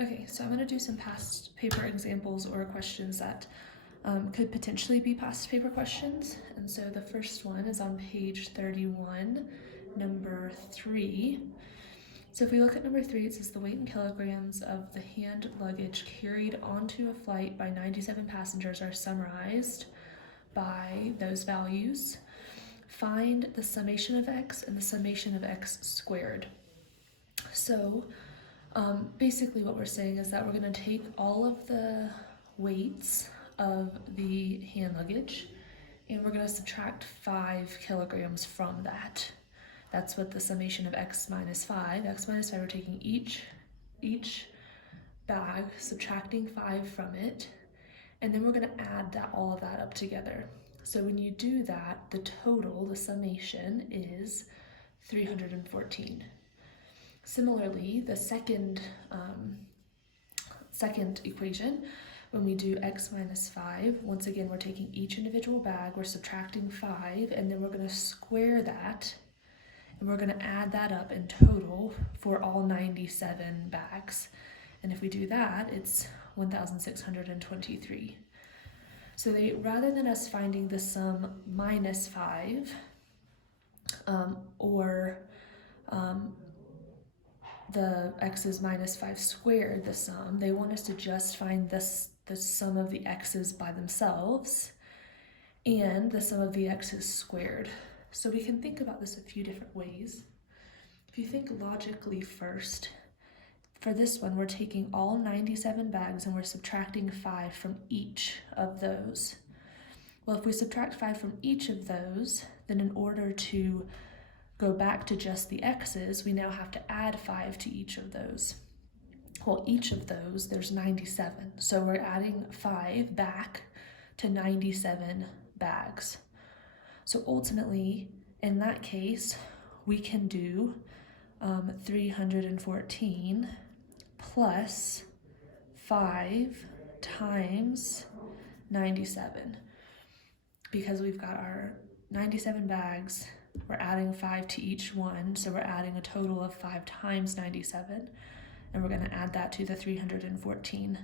Okay, so I'm going to do some past paper examples or questions that could potentially be past paper questions. And so the first one is on page 31, number 3. So if we look at number 3, it says the weight in kilograms of the hand luggage carried onto a flight by 97 passengers are summarized by those values. Find the summation of x and the summation of x squared. So basically what we're saying is that we're going to take all of the weights of the hand luggage and we're going to subtract 5 kilograms from that. That's what the summation of x minus 5. We're taking each bag, subtracting 5 from it, and then we're going to add all of that up together. So when you do that, the total, the summation, is 314. Similarly, the second equation, when we do x minus 5, once again we're taking each individual bag, we're subtracting 5, and then we're going to square that, and we're going to add that up in total for all 97 bags. And if we do that, it's 1,623. So rather than us finding the sum minus 5, or the x's minus 5 squared, the sum, they want us to just find the sum of the x's by themselves and the sum of the x's squared. So we can think about this a few different ways. If you think logically first, for this one, we're taking all 97 bags and we're subtracting 5 from each of those. Well, if we subtract 5 from each of those, then in order to go back to just the x's, we now have to add 5 to each of those. Well, each of those, there's 97. So we're adding 5 back to 97 bags. So ultimately, in that case, we can do 314 plus 5 times 97. Because we've got our 97 bags, we're adding 5 to each one, so we're adding a total of 5 times 97, and we're going to add that to the 314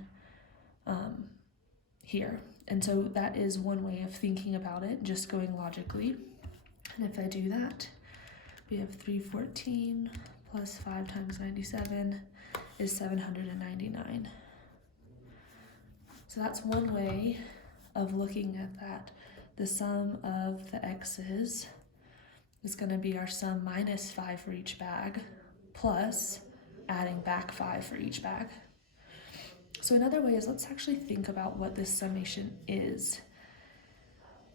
here. And so that is one way of thinking about it, just going logically. And if I do that, we have 314 plus 5 times 97 is 799. So that's one way of looking at that. The sum of the x's is going to be our sum minus 5 for each bag, plus adding back 5 for each bag. So another way is, let's actually think about what this summation is.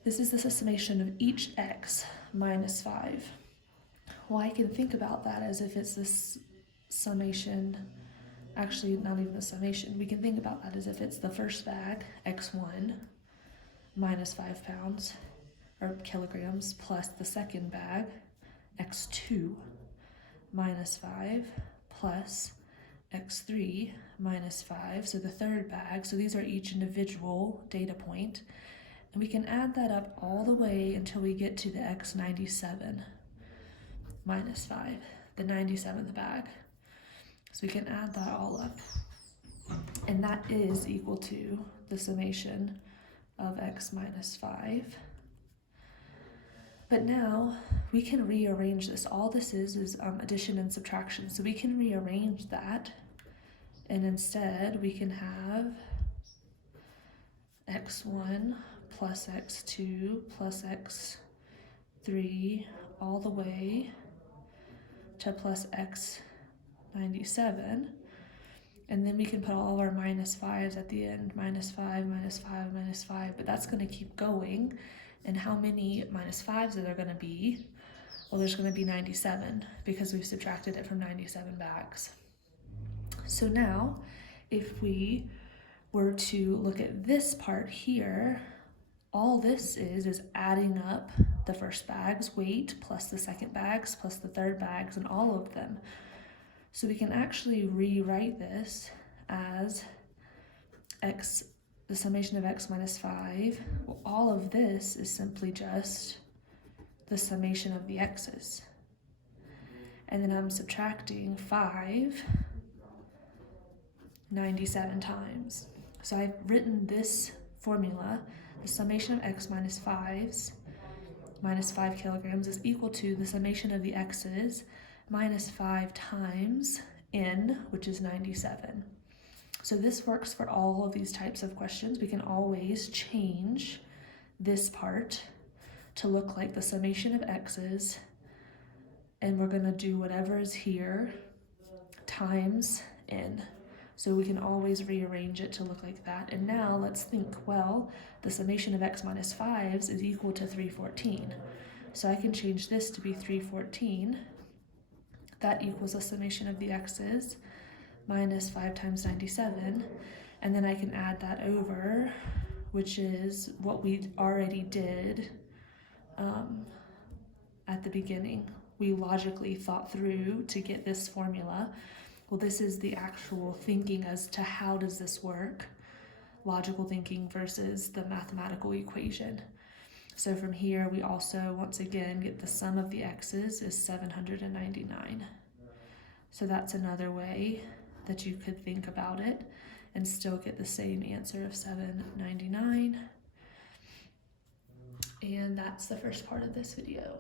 This is the summation of each x minus 5. Well, I can think about that as if it's this summation, actually not even the summation, we can think about that as if it's the first bag, x1, minus 5 pounds, or kilograms, plus the second bag, x2, minus 5, plus x3, minus 5, so the third bag. So these are each individual data point, and we can add that up all the way until we get to the x97, minus 5, the 97th bag. So we can add that all up, and that is equal to the summation of x minus 5. But now we can rearrange this. All this is addition and subtraction. So we can rearrange that, and instead we can have x1 plus x2 plus x3 all the way to plus x97. And then we can put all of our minus 5s at the end, minus 5, minus 5, minus 5, but that's going to keep going. And how many minus 5s are there going to be? Well, there's going to be 97 because we've subtracted it from 97 bags. So now, if we were to look at this part here, all this is adding up the first bag's weight plus the second bag's plus the third bag's and all of them. So we can actually rewrite this as x, the summation of x minus 5. Well, all of this is simply just the summation of the x's. And then I'm subtracting 5 97 times. So I've written this formula, the summation of x minus 5's minus 5 kilograms is equal to the summation of the x's minus 5 times n, which is 97. So this works for all of these types of questions. We can always change this part to look like the summation of x's, and we're going to do whatever is here times n. So we can always rearrange it to look like that. And now let's think, well, the summation of x minus 5's is equal to 314. So I can change this to be 314. That equals the summation of the x's minus 5 times 97. And then I can add that over, which is what we already did at the beginning. We logically thought through to get this formula. Well, this is the actual thinking as to how does this work, logical thinking versus the mathematical equation. So from here, we also, once again, get the sum of the x's is 799. So that's another way that you could think about it and still get the same answer of 799. And that's the first part of this video.